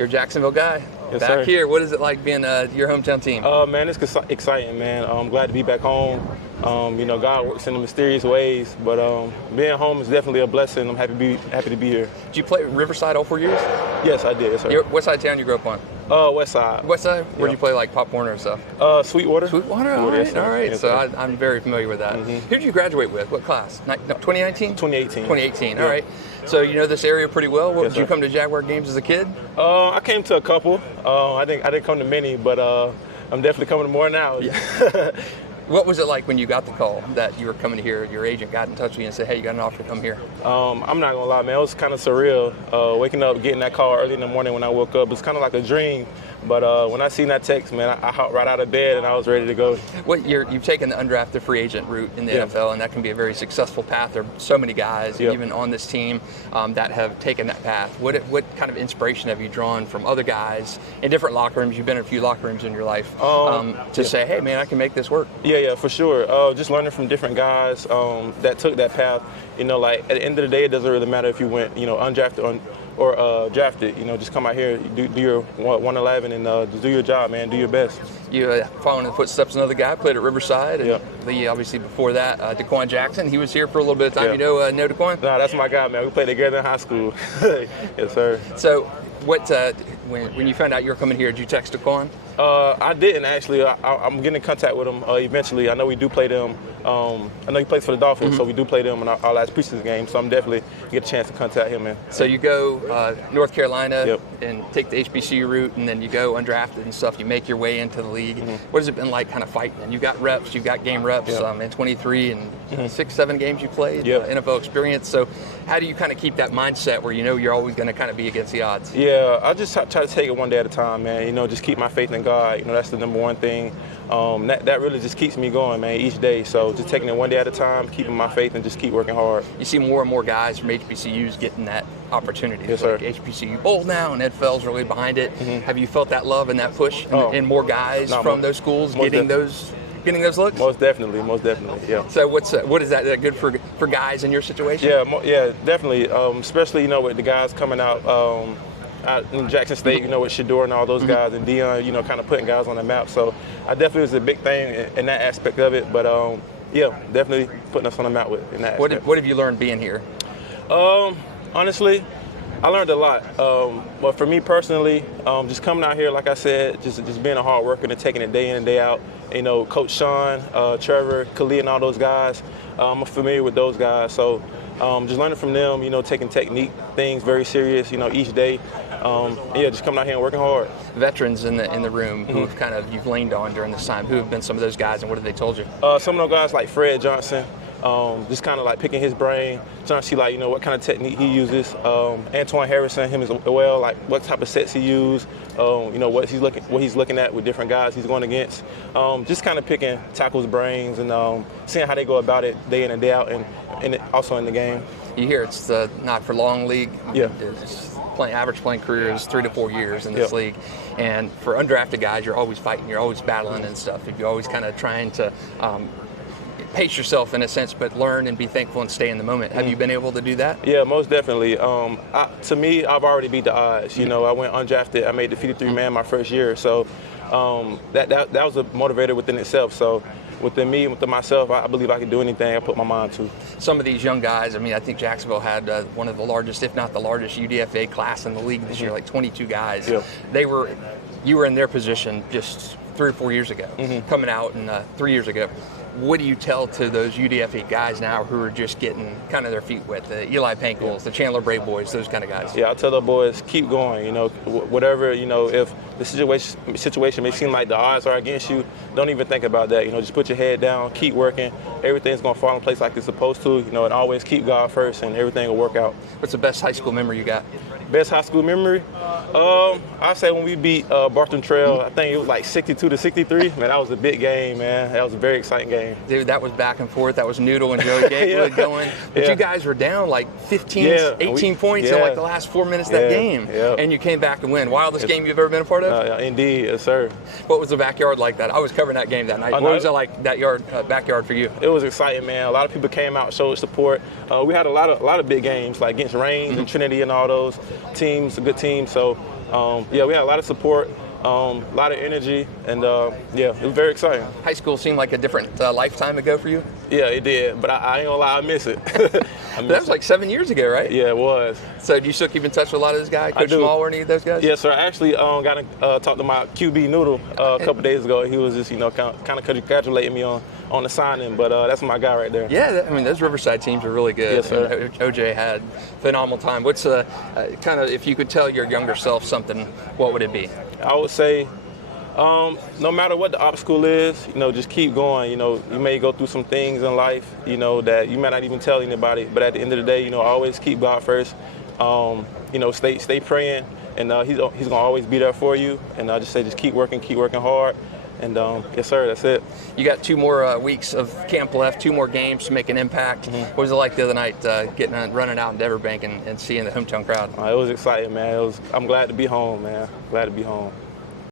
You're a Jacksonville guy. Yes, back sir. here. What is it like being your hometown team? Man, it's exciting, man. I'm glad to be back home. God works in the mysterious ways, but being home is definitely a blessing. I'm happy to be here. Did you play Riverside all 4 years? Yes, I did. Yes, sir. What side of town you grew up on? West Side. West side? Where do you play, like Pop Warner and stuff? Sweetwater. Sweetwater, all right. Yes, So I'm very familiar with that. Mm-hmm. Who did you graduate with? What class? 2019? 2018. 2018, Yeah. all right. So you know this area pretty well. Yes, Did you sir. come to Jaguar games as a kid? I came to a couple. I didn't come to many, but I'm definitely coming to more now. Yeah. What was it like when you got the call that you were coming here? Your agent got in touch with you and said, hey, you got an offer to come here. I'm not going to lie, man. It was kind of surreal. Waking up, getting that call early in the morning when I woke up. It's kind of like a dream. But when I seen that text, man, I hopped right out of bed and I was ready to go. You've taken the undrafted free agent route in the NFL, and that can be a very successful path. There are so many guys, even on this team, that have taken that path. What kind of inspiration have you drawn from other guys in different locker rooms? You've been in a few locker rooms in your life to say, hey, man, I can make this work. Yeah, for sure. Just learning from different guys that took that path. Like at the end of the day, it doesn't really matter if you went, undrafted or drafted. Just come out here, do your 111 and just do your job, man. Do your best. You following in the footsteps of another guy, played at Riverside. And obviously before that, DeQuan Jackson, he was here for a little bit of time. Yeah. You know DeQuan? No, that's my guy, man. We played together in high school. Yes, sir. So when you found out you were coming here, did you text DeQuan? I didn't actually. I'm getting in contact with him eventually. I know we do play them. I know he plays for the Dolphins, so we do play them in our last preseason game. So I'm definitely get a chance to contact him. So you go North Carolina and take the HBCU route, and then you go undrafted and stuff. You make your way into the league. What has it been like kind of fighting? And you got reps, you got game reps in 23 and 6-7 games you played, NFL experience. So how do you kind of keep that mindset where you're always going to kind of be against the odds? Yeah, I just try to take it one day at a time, man. Just keep my faith in God. That's the number one thing. That really just keeps me going, man, each day. So just taking it one day at a time, keeping my faith, and just keep working hard. You see more and more guys from HBCUs getting that opportunity. Yes, sir. Like HBCU Bowl now, and NFL's really behind it. Have you felt that love and that push and more guys from those schools getting those looks? Most definitely, yeah. So what is that good for guys in your situation? Yeah, definitely. Especially with the guys coming out in Jackson State, with Shador and all those guys, and Dion, kind of putting guys on the map. So I definitely was a big thing in that aspect of it. But definitely putting us on the map in that aspect. What have you learned being here? Honestly, I learned a lot. But for me personally, just coming out here, like I said, just being a hard worker and taking it day in and day out. Coach Sean, Trevor, Khalid, and all those guys, I'm familiar with those guys. So just learning from them, taking technique things very serious, each day. Just coming out here and working hard. Veterans in the room who have you've leaned on during this time, who have been some of those guys, and what have they told you? Some of those guys like Fred Johnson, just kind of like picking his brain, trying to see what kind of technique he uses. Antoine Harrison, him as well, like what type of sets he uses, what he's looking at with different guys he's going against. Just kind of picking tackles' brains and seeing how they go about it day in and day out, and also in the game. You hear it's the not for long league. Yeah. Average playing career is 3 to 4 years in this league, and for undrafted guys, you're always fighting, you're always battling and stuff. You're always kind of trying to pace yourself in a sense, but learn and be thankful and stay in the moment. Have you been able to do that? Yeah, most definitely. To me, I've already beat the odds. I went undrafted. I made the 53-man my first year, so that was a motivator within itself. So within me, within myself, I believe I can do anything I put my mind to. Some of these young guys, I think Jacksonville had one of the largest, if not the largest, UDFA class in the league this year, like 22 guys. Yeah. You were in their position just 3 or 4 years ago, coming out, and 3 years ago. What do you tell to those UDFA guys now who are just getting kind of their feet wet, the Eli Pankels, the Chandler Brave boys, those kind of guys? Yeah, I tell the boys, keep going. Whatever, if the situation may seem like the odds are against you, don't even think about that. Just put your head down, keep working. Everything's going to fall in place like it's supposed to, and always keep God first, and everything will work out. What's the best high school memory you got? Best high school memory? I'd say when we beat Barton Trail, I think it was like 62-63. Man, that was a big game, man. That was a very exciting game. Dude, that was back and forth. That was Noodle and Joey Gatewood going. But you guys were down like 18 points in like the last 4 minutes of that game. Yeah. And you came back and win. Wildest game you've ever been a part of? Indeed, yes, sir. What was the backyard like that? I was covering that game that night. What was it like, that backyard for you? It was exciting, man. A lot of people came out, showed support. We had a lot of big games, like against Reigns and Trinity and all those teams, a good team. So Yeah, we had a lot of support, a lot of energy, and yeah, it was very exciting. High school seemed like a different lifetime ago for you. Yeah, it did, but I ain't gonna lie, I miss it. That was like 7 years ago, right? Yeah, it was. So do you still keep in touch with a lot of those guys? Coach Small or any of those guys? Yes, sir. I actually got to talk to my QB Noodle a couple days ago. He was just, kind of congratulating me on the signing, but that's my guy right there. Yeah, I mean, those Riverside teams are really good. Yes, sir. And OJ had phenomenal time. What's kind of, if you could tell your younger self something, what would it be? I would say, no matter what the obstacle is, just keep going. You may go through some things in life, that you might not even tell anybody, but at the end of the day, always keep God first. Stay praying, and he's gonna always be there for you. And I just say, just keep working hard. And yes, sir, that's it. You got 2 more weeks of camp left, 2 more games to make an impact. What was it like the other night, running out in Deverbank and seeing the hometown crowd? It was exciting, man. I'm glad to be home, man. Glad to be home.